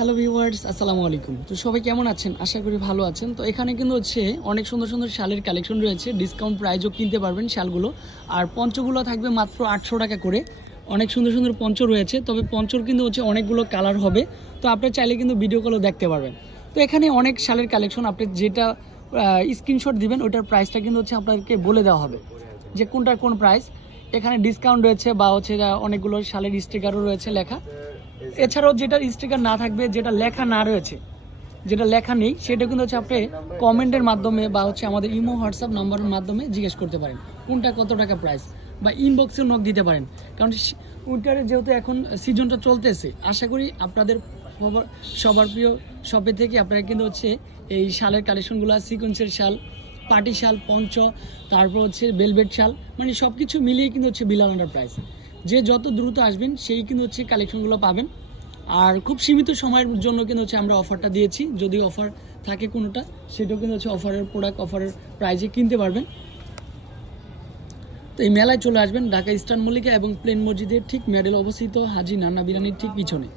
Hello viewers, আসসালামু আলাইকুম। তো সবাই কেমন আছেন? আশা করি ভালো আছেন। তো এখানে কিন্তু অনেক সুন্দর সুন্দর শালের কালেকশন রয়েছে, ডিসকাউন্ট প্রাইজও কিনতে পারবেন শালগুলো। আর পঞ্চগুলো থাকবে মাত্র 800 টাকা করে। অনেক সুন্দর সুন্দর পঞ্চ রয়েছে, তবে পঞ্চর কিন্তু অনেকগুলো কালার হবে। তো আপনি চাইলে কিন্তু ভিডিও কলও দেখতে পারবেন। তো এখানে অনেক শালের কালেকশন, আপনি যেটা স্ক্রিনশট দিবেন ওইটার প্রাইসটা কিন্তু আপনাদেরকে বলে দেওয়া হবে যে কোনটার কোন প্রাইস। এখানে ডিসকাউন্ট রয়েছে বা অনেকগুলো শালের স্টিকারও রয়েছে লেখা। এছাড়াও যেটা স্টিকার না থাকবে, যেটা লেখা না রয়েছে, যেটা লেখা নেই, সেটা কিন্তু আপনি কমেন্টের মাধ্যমে বা আমাদের ইমো হোয়াটসঅ্যাপ নম্বরের মাধ্যমে জিজ্ঞেস করতে পারেন কোনটা কত টাকা প্রাইস, বা ইনবক্সে নক দিতে পারেন। কারণ উইন্টারে যেহেতু এখন সিজনটা চলতেছে, আশা করি আপনাদের সবার প্রিয় শপে থেকে আপনারা কিন্তু এই শালের কালেকশনগুলো, সিকোয়েন্সের শাল, পাটি শাল, পঞ্চ, তারপর বেলভেট শাল, মানে সব কিছু মিলিয়ে কিন্তু বিলাল এন্টারপ্রাইজ। যে যত দ্রুত আসবেন সেই কিন্তু কালেকশনগুলো পাবেন। আর খুব সীমিত সময়ের জন্য কিন্তু আমরা অফারটা দিয়েছি। যদি অফার থাকে কোনোটা, সেটাও কিন্তু অফারের প্রোডাক্ট অফারের প্রাইজে কিনতে পারবেন। তো এই মেলায় চলে আসবেন ঢাকা ইস্টার্ন মল্লিকা এবং প্লেন মসজিদের ঠিক মেডেল অবস্থিত হাজি নান্না বিরিয়ানির ঠিক পিছনে।